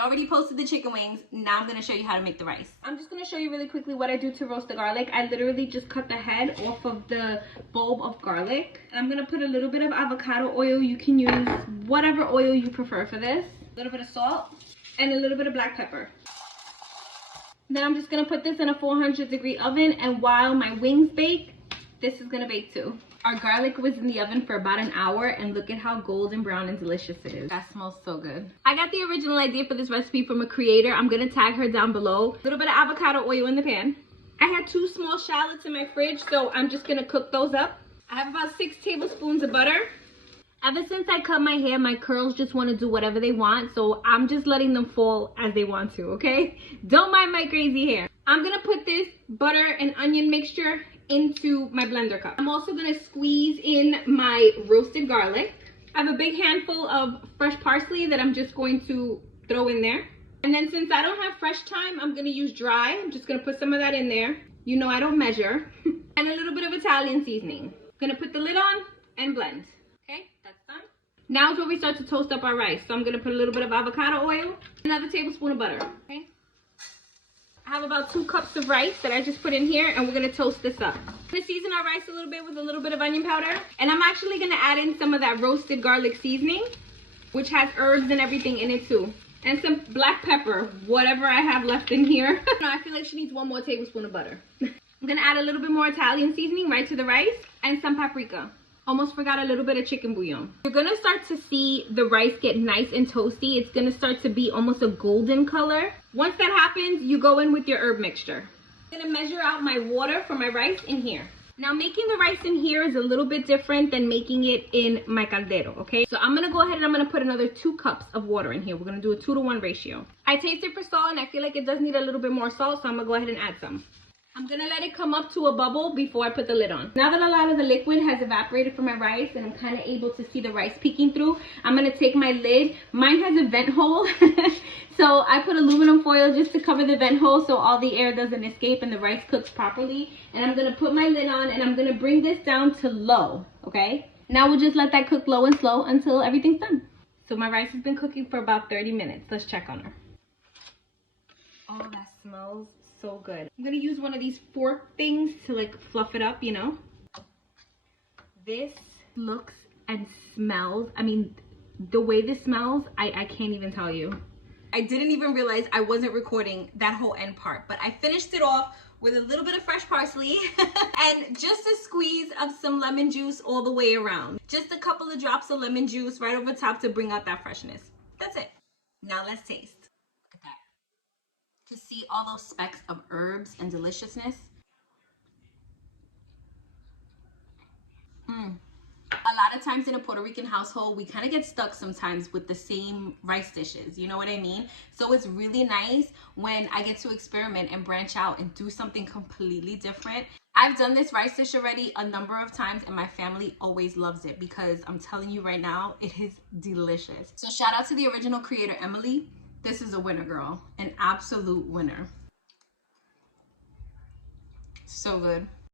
already posted the chicken wings. Now I'm gonna show you how to make the rice. I'm just gonna show you really quickly what I do to roast the garlic. I literally just cut the head off of the bulb of garlic. I'm gonna put a little bit of avocado oil. You can use whatever oil you prefer for this. A little bit of salt and a little bit of black pepper. Then I'm just gonna put this in a 400-degree oven, and while my wings bake, this is gonna bake too. Our garlic was in the oven for about an hour, and look at how golden brown and delicious it is. That smells so good. I got the original idea for this recipe from a creator. I'm gonna tag her down below. A little bit of avocado oil in the pan. I had 2 small shallots in my fridge, so I'm just gonna cook those up. I have about 6 tablespoons of butter. Ever since I cut my hair, my curls just want to do whatever they want, so I'm just letting them fall as they want to, okay? Don't mind my crazy hair. I'm gonna put this butter and onion mixture into my blender cup. I'm also gonna squeeze in my roasted garlic. I have a big handful of fresh parsley that I'm just going to throw in there. And then since I don't have fresh thyme, I'm gonna use dry. I'm just gonna put some of that in there. You know I don't measure. And a little bit of Italian seasoning. Gonna put the lid on and blend. Okay, that's done. Now is where we start to toast up our rice. So I'm gonna put a little bit of avocado oil, another tablespoon of butter, okay? I have about 2 cups of rice that I just put in here, and we're gonna toast this up. I'm gonna season our rice a little bit with a little bit of onion powder, and I'm actually gonna add in some of that roasted garlic seasoning, which has herbs and everything in it too. And some black pepper, whatever I have left in here. No, I feel like she needs 1 more tablespoon of butter. I'm gonna add a little bit more Italian seasoning right to the rice, and some paprika. Almost forgot a little bit of chicken bouillon. You're gonna start to see the rice get nice and toasty. It's gonna start to be almost a golden color. Once that happens, you go in with your herb mixture. I'm gonna measure out my water for my rice in here. Now making the rice in here is a little bit different than making it in my caldero, okay? So I'm gonna go ahead and I'm gonna put another 2 cups of water in here. We're gonna do a 2-to-1 ratio. I tasted for salt and I feel like it does need a little bit more salt, so I'm gonna go ahead and add some. I'm gonna let it come up to a bubble before I put the lid on. Now that a lot of the liquid has evaporated from my rice and I'm kind of able to see the rice peeking through, I'm gonna take my lid. Mine has a vent hole, so I put aluminum foil just to cover the vent hole so all the air doesn't escape and the rice cooks properly. And I'm gonna put my lid on and I'm gonna bring this down to low, okay? Now we'll just let that cook low and slow until everything's done. So my rice has been cooking for about 30 minutes. Let's check on her. Oh, that smells so good. I'm gonna use one of these fork things to like fluff it up, you know. This looks and smells, I mean, the way this smells, I can't even tell you. I didn't even realize I wasn't recording that whole end part, but I finished it off with a little bit of fresh parsley and just a squeeze of some lemon juice all the way around. Just a couple of drops of lemon juice right over top to bring out that freshness. That's it. Now let's taste. To see all those specks of herbs and deliciousness. A lot of times in a Puerto Rican household, we kind of get stuck sometimes with the same rice dishes, you know what I mean? So it's really nice when I get to experiment and branch out and do something completely different. I've done this rice dish already a number of times and my family always loves it because I'm telling you right now, it is delicious. So shout out to the original creator, Emily. This is a winner, girl. An absolute winner. So good.